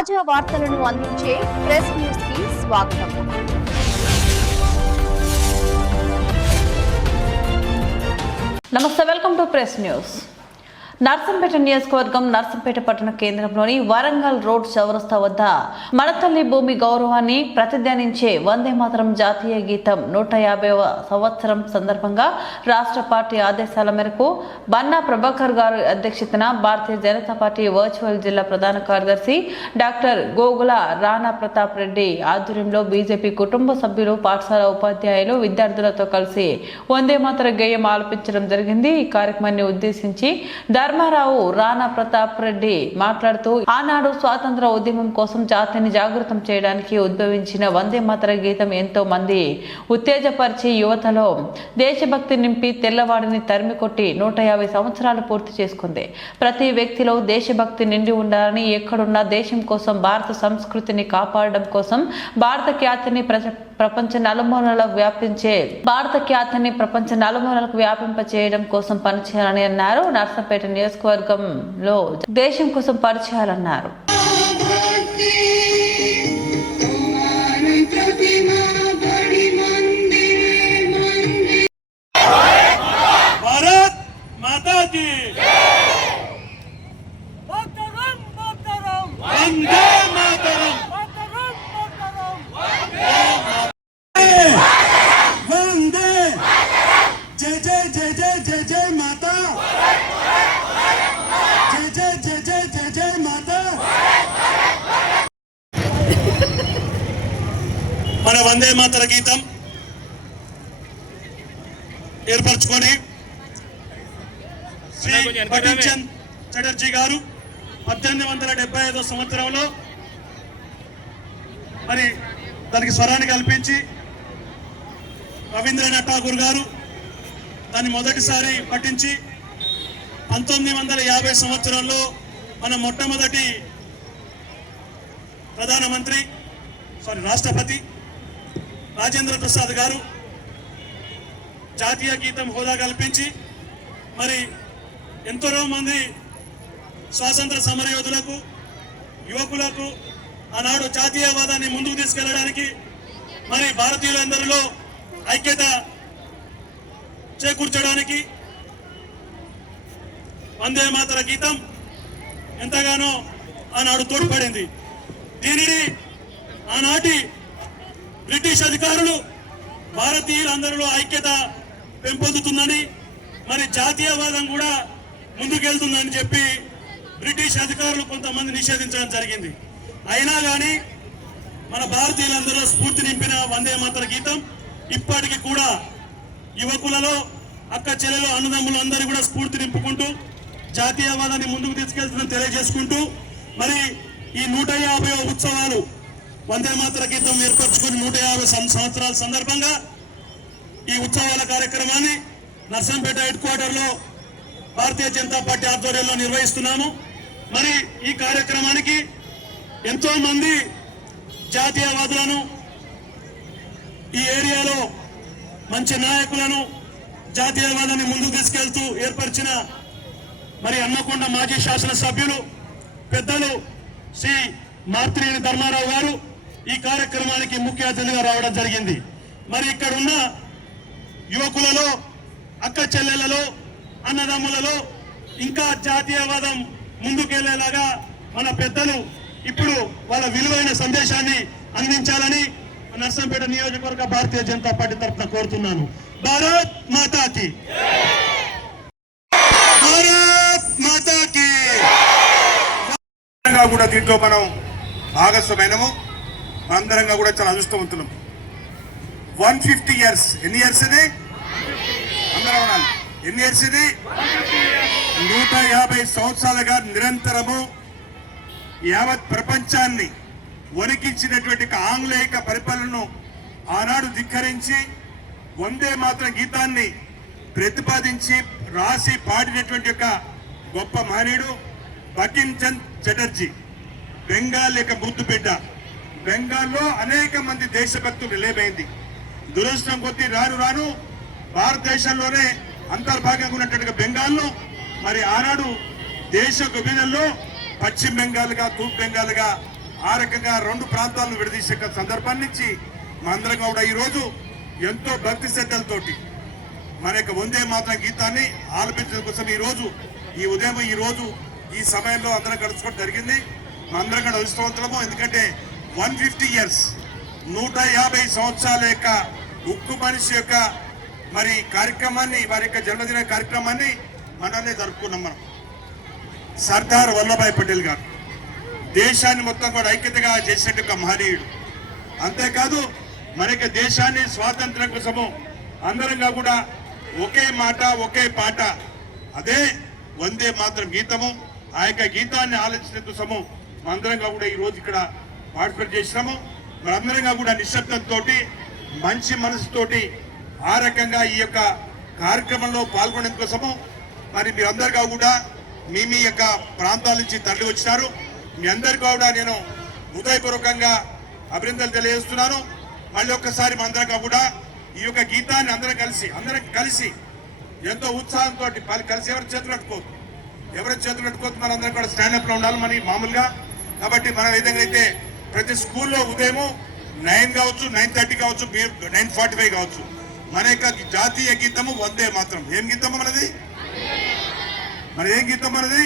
తాజా వార్తలను అందించే ప్రెస్ న్యూస్ కి స్వాగతం. నమస్తే, welcome to press news. Narsampet నియోజకవర్గం నర్సంపేట పట్టణ కేంద్రంలోని వరంగల్ రోడ్ చౌరస్తా వద్ద మనతల్లి భూమి గౌరవాన్ని ప్రతిధ్వనించే వందే మాతరం జాతీయ గీతం 150వ సంవత్సరం సందర్భంగా రాష్ట్ర పార్టీ ఆదేశాల మేరకు బన్నా ప్రభాకర్ గారి అధ్యక్షతన భారతీయ జనతా పార్టీ వర్చువల్ జిల్లా ప్రధాన కార్యదర్శి డాక్టర్ గోగుల రాణా ప్రతాప్ రెడ్డి ఆధ్వర్యంలో బీజేపీ కుటుంబ సభ్యులు, పాఠశాల ఉపాధ్యాయులు, విద్యార్థులతో కలిసి వందే మాతర గేయం ఆలపించడం జరిగింది. ఈ కార్యక్రమాన్ని ఉద్దేశించి ధర్మారావు రాణా ప్రతాప్ రెడ్డి మాట్లాడుతూ, ఆనాడు స్వాతంత్ర ఉద్యమం కోసం జాతిని జాగృతం చేయడానికి ఉద్భవించిన వందే మాతర గీతం ఎంతో మంది ఉత్తేజపరిచి యువతలో దేశభక్తి నింపి తెల్లవాడిని తరిమి కొట్టి 150 సంవత్సరాలు పూర్తి చేసుకుంది. ప్రతి వ్యక్తిలో దేశభక్తి నిండి ఉండాలని, ఎక్కడున్నా దేశం కోసం, భారత సంస్కృతిని కాపాడడం కోసం, భారత ఖ్యాతిని ప్రపంచ నలుమూలలకు వ్యాపింప చేయడం కోసం పనిచేయాలని అన్నారు. నర్సంపేట నియోజకవర్గంలో దేశం కోసం పనిచేయాలన్నారు. మన వందే మాతర గీతం ఏర్పరచుకొని శ్రీ బకిం చంద్ చటర్జీ గారు 1875 సంవత్సరంలో మరి దానికి స్వరాన్ని కల్పించి రవీంద్రనాథ్ ఠాగూర్ గారు దాన్ని మొదటిసారి పఠించి 1950 సంవత్సరంలో మన మొట్టమొదటి రాష్ట్రపతి రాజేంద్ర ప్రసాద్ గారు జాతీయ గీతం హోదా కల్పించి మరి ఎంతో మంది స్వాతంత్ర సమరయోధులకు, యువకులకు ఆనాడు జాతీయవాదాన్ని ముందుకు తీసుకెళ్లడానికి, మరి భారతీయులందరిలో ఐక్యత చేకూర్చడానికి వందే మాతర గీతం ఎంతగానో ఆనాడు తోడ్పడింది. దీనిని ఆనాటి బ్రిటిష్ అధికారులు భారతీయులందరిలో ఐక్యత పెంపొందుతుందని, మరి జాతీయవాదం కూడా ముందుకెళ్తుందని చెప్పి బ్రిటిష్ అధికారులు కొంతమంది నిషేధించడం జరిగింది. అయినా కానీ మన భారతీయులందరూ స్ఫూర్తి నింపిన వందే మాతర గీతం ఇప్పటికీ కూడా యువకులలో, అక్క చెల్లెలు, అన్నదమ్ములు అందరూ కూడా స్ఫూర్తి నింపుకుంటూ జాతీయవాదాన్ని ముందుకు తీసుకెళ్తుందని తెలియజేసుకుంటూ, మరి ఈ 150వ ఉత్సవాలు వందే మాతర గీతం ఏర్పరచుకుని 150 సంవత్సరాల సందర్భంగా ఈ ఉత్సవాల కార్యక్రమాన్ని నర్సంపేట హెడ్ క్వార్టర్లో భారతీయ జనతా పార్టీ ఆధ్వర్యంలో నిర్వహిస్తున్నాము. మరి ఈ కార్యక్రమానికి ఎంతో మంది జాతీయవాదులను, ఈ ఏరియాలో మంచి నాయకులను, జాతీయవాదాన్ని ముందుకు తీసుకెళ్తూ ఏర్పరిచిన మరి హన్మకొండ మాజీ శాసనసభ్యులు పెద్దలు శ్రీ మార్తినేని ధర్మారావు గారు ఈ కార్యక్రమానికి ముఖ్య అతిథిగా రావడం జరిగింది. మరి ఇక్కడ ఉన్న యువకులలో, అక్క చెల్లెలలో, అన్నదమ్ములలో ఇంకా జాతీయవాదం ముందుకెళ్లేలాగా మన పెద్దలు ఇప్పుడు వాళ్ళ విలువైన సందేశాన్ని అందించాలని నర్సంపేట నియోజకవర్గ భారతీయ జనతా పార్టీ తరఫున కోరుతున్నాను. భారత్ మాతాకి, భారత్ మాతాకి. కూడా దీంట్లో మనం భాగస్వామైనము, అందరంగా కూడా చాలా అదృష్టవంతులం. 150 years, ఎన్ని ఇయర్స్ ఇది? అందరం అనాలి, ఎన్ని ఇయర్స్ ఇది? 150 సంవత్సరాలుగా నిరంతరము యావత్ ప్రపంచాన్ని వణికించినటువంటి ఆంగ్లేయ పరిపాలనను ఆనాడు ధిక్కరించి వందే మాతరం గీతాన్ని ప్రతిపాదించి రాసి పాడినటువంటి ఒక గొప్ప మహనీయుడు బకిం చంద్ చటర్జీ. బెంగాల్ యొక్క ముద్దు బిడ్డ. బెంగాల్లో అనేక మంది దేశభక్తులు నిలబైంది. దురదృష్టం కొద్దీ రాను రాను భారతదేశంలోనే అంతర్భాగంగా ఉన్నటువంటి బెంగాల్లో మరి ఆనాడు దేశ విభజనలో పశ్చిమ బెంగాల్గా, తూర్పు బెంగాల్గా ఆ రకంగా రెండు ప్రాంతాలను విడదీసే సందర్భాన్ని నుంచి మనందరం కూడా ఈరోజు ఎంతో భక్తి శ్రద్ధలతోటి మన యొక్క వందే మాతరం గీతాన్ని ఆలపించడం కోసం ఈ ఉదయం ఈ రోజు ఈ సమయంలో అందరం కలుసుకోవడం జరిగింది. మనందరం కూడా అదృష్టవంతులము. ఎందుకంటే 150 ఇయర్స్ 150 సంవత్సరాల యొక్క ఉక్కు మనిషి యొక్క మరి కార్యక్రమాన్ని, వారి యొక్క జన్మదిన కార్యక్రమాన్ని మనల్ని జరుపుకున్నాం. మనం సర్దార్ వల్లభాయ్ పటేల్ గారు దేశాన్ని మొత్తం కూడా ఐక్యతగా చేసినట్టు ఒక మహనీయుడు. అంతేకాదు మన యొక్క దేశాన్ని స్వాతంత్రం కోసము అందరంగా కూడా ఒకే మాట ఒకే పాట, అదే వందే మాతరం గీతము. ఆ యొక్క గీతాన్ని ఆలోచించడం కోసము మనందరంగా కూడా ఈ రోజు ఇక్కడ పార్టిసిపేట్ చేసినాము. మనందరంగా కూడా నిశ్శబ్దంతో మంచి మనసుతోటి ఆ రకంగా ఈ యొక్క కార్యక్రమంలో పాల్గొనే కోసము మరి మీరందరిగా కూడా మీ యొక్క ప్రాంతాల నుంచి తరలి వచ్చినారు. మీ అందరికీ కూడా నేను హృదయపూర్వకంగా అభినందనలు తెలియజేస్తున్నాను. మళ్ళీ ఒక్కసారి మనందరిగా కూడా ఈ యొక్క గీతాన్ని అందరం కలిసి ఎంతో ఉత్సాహంతో కలిసి ఎవరి చేతులు కట్టుకోవద్దు, మనందరం కూడా స్టాండప్ లో ఉండాలి మరి మామూలుగా. కాబట్టి మనం ఏదైనా అయితే ప్రతి స్కూల్లో ఉదయము 9 కావచ్చు, 9:30 కావచ్చు, 9:45 కావచ్చు, మన యొక్క జాతీయ గీతము వందే మాతరం. ఏం గీతము మనది? ఏం గీతం మనది?